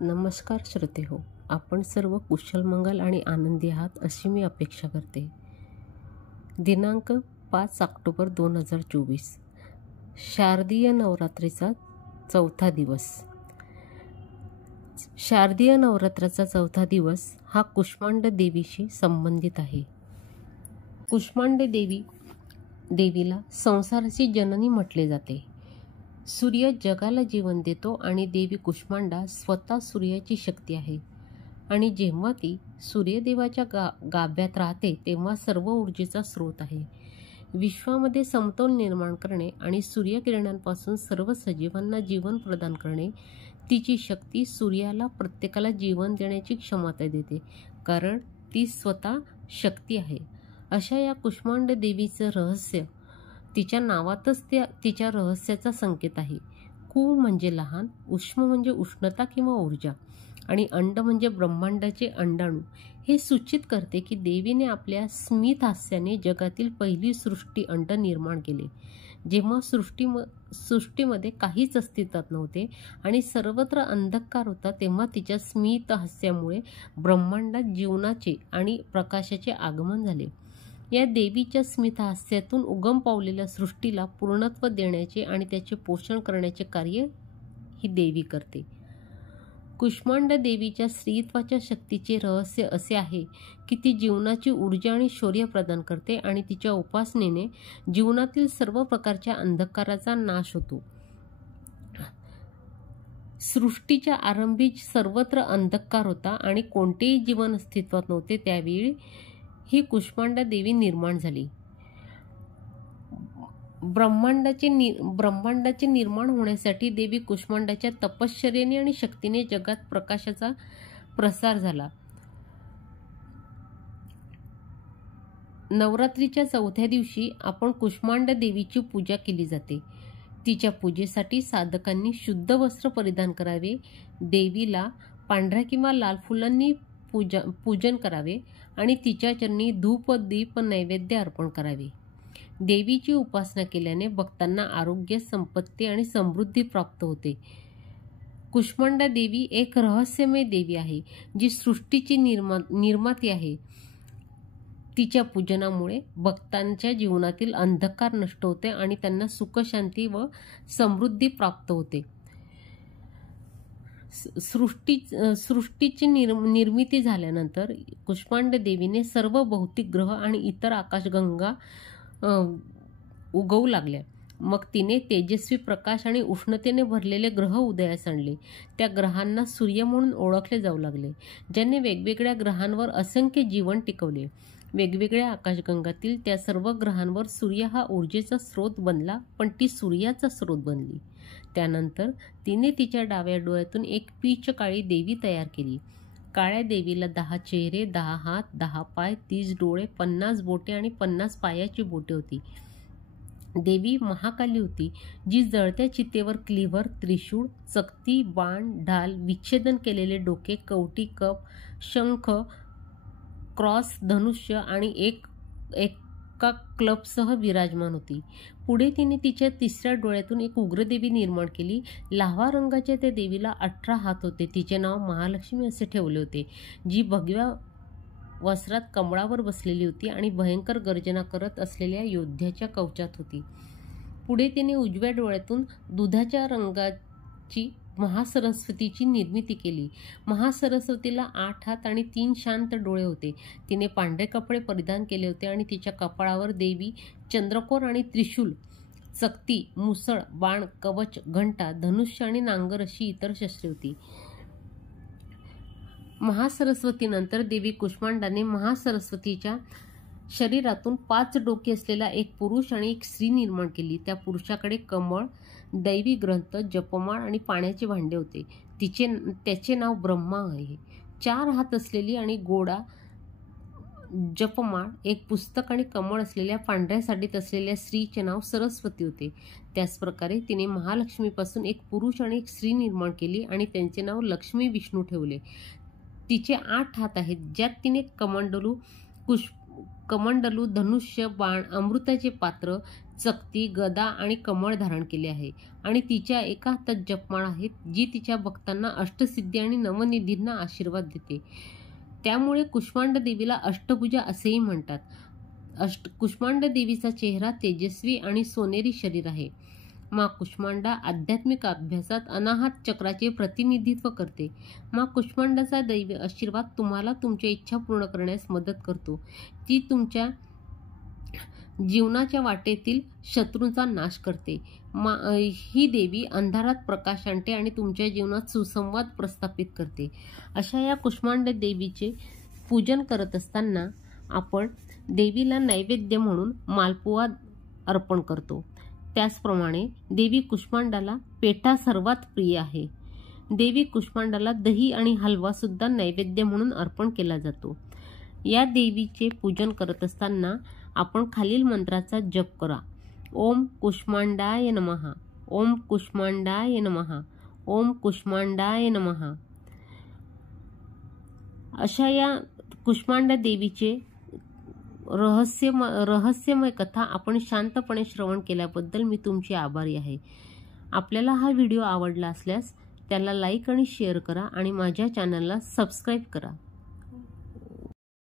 नमस्कार श्रोते हो, आपण सर्व कुशल मंगल आणि आनंदी आहात अशी मी अपेक्षा करते. दिनांक 5 ऑक्टोबर 2024, शारदीय नवरात्रीचा चौथा दिवस. शारदीय नवरात्राचा चौथा दिवस हा कुष्मांड देवीशी संबंधित आहे. कुष्मांड देवीला संसाराची जननी म्हटले जाते. सूर्य जगाला जीवन देतो आणि देवी कुष्मांडा स्वतः सूर्याची शक्ती आहे आणि जेव्हा ती सूर्यदेवाच्या गाभ्यात राहते तेव्हा सर्व ऊर्जेचा स्रोत आहे. विश्वामध्ये समतोल निर्माण करणे आणि सूर्यकिरणांपासून सर्व सजीवांना जीवन प्रदान करणे तिची शक्ती सूर्याला प्रत्येकाला जीवन देण्याची क्षमता देते, कारण ती स्वतः शक्ती आहे. अशा या कुष्मांड देवीचं रहस्य तिच्या नावातच तिच्या रहस्याचा संकेत आहे. कु म्हणजे लहान, उष्म म्हणजे उष्णता किंवा ऊर्जा आणि अंड म्हणजे ब्रह्मांडाचे अंडाणू. हे सूचित करते की देवीने आपल्या स्मित हास्याने जगातील पहिली सृष्टी अंड निर्माण केले. जेव्हा सृष्टीमध्ये काहीच अस्तित्वात नव्हते आणि सर्वत्र अंधकार होता, तेव्हा तिच्या स्मित हास्यामुळे ब्रह्मांडात जीवनाचे आणि प्रकाशाचे आगमन झाले. या देवीच्या स्मित हास्यातून उगम पावलेल्या सृष्टीला पूर्णत्व देण्याचे आणि त्याचे पोषण करण्याचे कार्य ही देवी करते. कुष्मांड देवीच्या स्त्रीत्वाच्या शक्तीचे रहस्य असे आहे की ती जीवनाची ऊर्जा आणि शौर्य प्रदान करते आणि तिच्या उपासनेने जीवनातील सर्व प्रकारच्या अंधकाराचा नाश होतो. सृष्टीच्या आरंभी सर्वत्र अंधकार होता आणि कोणतेही जीवन अस्तित्वात नव्हते. त्यावेळी ही कुष्मांडा देवी निर्माण झाली. ब्रह्मांडाचे निर्माण होण्यासाठी देवी कुष्मांडाच्या तपश्चर्येने आणि शक्तीने जगात प्रकाशाचा प्रसार झाला. नवरात्रीच्या चौथ्या दिवशी आपण कुष्मांड देवीची पूजा केली जाते. तिच्या पूजेसाठी साधकांनी शुद्ध वस्त्र परिधान करावे, देवीला पांढऱ्या किंवा लाल फुलांनी पूजन करावे आणि तिच्या चरणी धूप दीप नैवेद्य अर्पण करावे. देवीची उपासना केल्याने भक्तांना आरोग्य, संपत्ती आणि समृद्धी प्राप्त होते. कुष्मांडा देवी एक रहस्यमय देवी आहे जी सृष्टीची निर्माती आहे. तिच्या पूजनामुळे भक्तांच्या जीवनातील अंधकार नष्ट होते आणि त्यांना सुख, शांती व समृद्धी प्राप्त होते. सृष्टीची निर्मिती झाल्यानंतर कुष्मांड देवीने सर्व भौतिक ग्रह आणि इतर आकाशगंगा उगवू लागल्या. मग तिने तेजस्वी प्रकाश आणि उष्णतेने भरलेले ग्रह उदयास आणले. त्या ग्रहांना सूर्य म्हणून ओळखले जाऊ लागले, ज्याने वेगवेगळ्या ग्रहांवर असंख्य जीवन टिकवले. वेगवेगळ्या आकाशगंगातील त्या सर्व ग्रहांवर सूर्य हा ऊर्जेचा स्रोत बनला, पण ती सूर्याचा स्रोत बनली. त्यानंतर तिने तिच्या डाव्या डोळ्यातून एक पीच काळी देवी तयार केली. काळ्या देवीला 10 चेहरे, 10 हात, 10 पाय, 30 डोळे, 50 बोटे आणि 50 पायाची बोटे होती. देवी महाकाली होती, जी जळत्या चितेवर क्लिव्हर, त्रिशूळ, चकती, बाण, ढाल, विच्छेदन केलेले डोके, कवटी, कप, शंख, क्रॉस, धनुष्य आणि एका क्लबसह विराजमान होती. पुढे तिने तिच्या तिसऱ्या डोळ्यातून एक उग्रदेवी निर्माण केली. लाव्हा रंगाच्या त्या देवीला 18 हात होते. तिचे नाव महालक्ष्मी असे ठेवले होते, जी भगव्या वस्त्रात कमळावर बसलेली होती आणि भयंकर गर्जना करत असलेल्या योद्ध्याच्या कवचात होती. पुढे तिने उजव्या डोळ्यातून दुधाच्या रंगाची महासरस्वतीची निर्मिती केली. महासरस्वतीला 8 हात आणि 3 शांत डोळे होते. तिने पांढरे कपडे परिधान केले होते आणि तिच्या कपाळावर देवी चंद्रकोर आणि त्रिशूल, चकती, मुसळ, बाण, कवच, घंटा, धनुष्य आणि नांगर अशी इतर शस्त्रे होती. महासरस्वतीनंतर देवी कुष्मांडाने महासरस्वतीच्या शरीरातून 5 डोके असलेला एक पुरुष आणि एक स्त्री निर्माण केली. त्या पुरुषाकडे कमळ, दैवी ग्रंथ, जपमाळ आणि पाण्याचे भांडे होते. त्याचे नाव ब्रह्मा आहे. 4 हात असलेली आणि गोडा जपमाळ, एक पुस्तक आणि कमळ असलेल्या पांढऱ्या साडीत असलेल्या स्त्रीचे नाव सरस्वती होते. त्याचप्रकारे तिने महालक्ष्मीपासून एक पुरुष आणि एक स्त्री निर्माण केली आणि त्यांचे नाव लक्ष्मी विष्णू ठेवले. तिचे 8 हात आहेत, ज्यात तिने कमंडलू, कमंडलू, धनुष्य, बाण, अमृताचे पात्र, चकती, गदा आणि कमळ धारण केले आहे आणि तिच्या एका हातात जपमाळ आहे, जी तिच्या भक्तांना अष्टसिद्धी आणि नवनिधींना आशीर्वाद देते. त्यामुळे कुष्मांडा देवीला अष्टभुजा असेही म्हणतात. कुष्मांडा देवीचा चेहरा तेजस्वी आणि सोनेरी शरीर आहे. माँ कुष्मांडा आध्यात्मिक अभ्यासात अनाहत चक्राचे प्रतिनिधित्व करते. माँ कुष्मांडाचा दैवी आशीर्वाद तुम्हाला तुमच्या इच्छा पूर्ण करण्यास मदत करतो. ती तुमच्या जीवनाच्या वाटेतील शत्रूंचा नाश करते. ही देवी अंधारात प्रकाश आणते आणि तुमच्या जीवनात सुसंवाद प्रस्थापित करते. अशा या कुष्मांडा देवीचे पूजन करत असताना आपण देवीला नैवेद्य म्हणून मालपुआ अर्पण करतो. त्याचप्रमाणे देवी कुष्मांडाला पेठा सर्वात प्रिय आहे. देवी कुष्मांडाला दही आणि हलवा सुद्धा नैवेद्य म्हणून अर्पण केला जातो. या देवीचे पूजन करत असताना आपण खालील मंत्राचा जप करा. ओम कुष्मांडाय नमः, ओम कुष्मांडाय नमः, ओम कुष्मांडाय नमः. अशा या कुष्मांडा देवीचे रहस्यमय कथा आपण शांतपणे श्रवण केल्याबद्दल मी तुमची आभारी आहे. आपल्याला हा व्हिडिओ आवडला असल्यास त्याला लाईक आणि शेअर करा आणि माझ्या चॅनलला सबस्क्राईब करा.